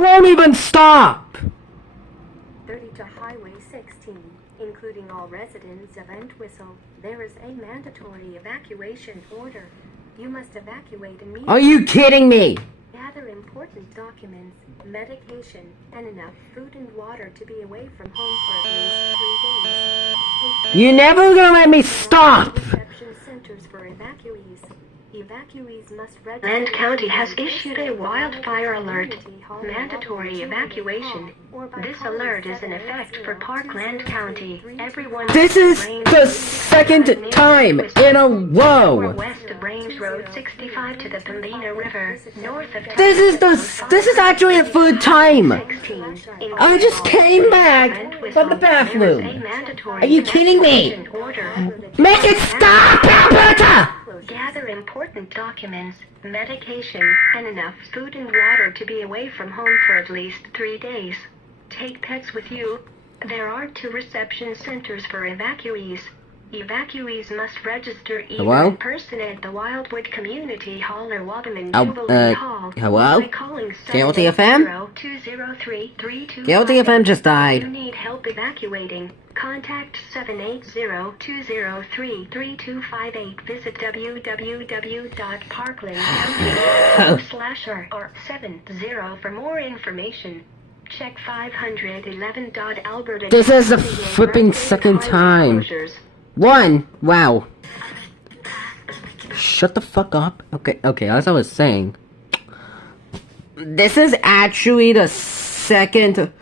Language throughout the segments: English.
won't even stop! 30 to Highway 16, including all residents of Entwistle, there is a mandatory evacuation order. You must evacuate immediately. Are you kidding me? Gather important documents, medication, and enough food and water to be away from home for at least 3 days. You're never gonna let me stop! Reception centers for evacuees. Evacuees must register. Parkland County has issued a wildfire alert. Mandatory evacuation. This alert is in effect for Parkland County. Everyone. This is the second time in a row! West of Range Road 65 to the Pembina River, north of. This is actually the third time! I just came back from the bathroom! Are you kidding me? Make it stop, Alberta! Gather important documents, medication, and enough food and water to be away from home for at least 3 days. Take pets with you. There are 2 reception centers for evacuees. Evacuees must register either in person at the Wildwood Community Hall or Waterman Jubilee Hall. Hello? Calling Guilty FM? 203-3258. Guilty FM just died. If you need help evacuating, contact 780-203-3258. Visit www.parkland.com/or70 for more information. Check 511.alberta. This is the flipping second time. One! Wow. Shut the fuck up. Okay, as I was saying. This is actually the second...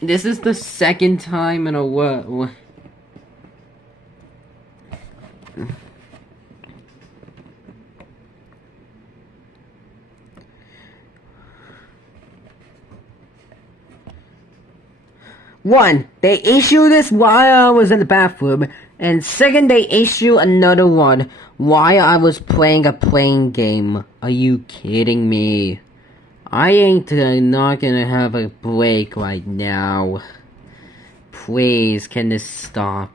This is the second time in a row. One, they issued this while I was in the bathroom, and second, they issue another one while I was playing a playing game. Are you kidding me? I ain't not gonna have a break right now. Please, can this stop?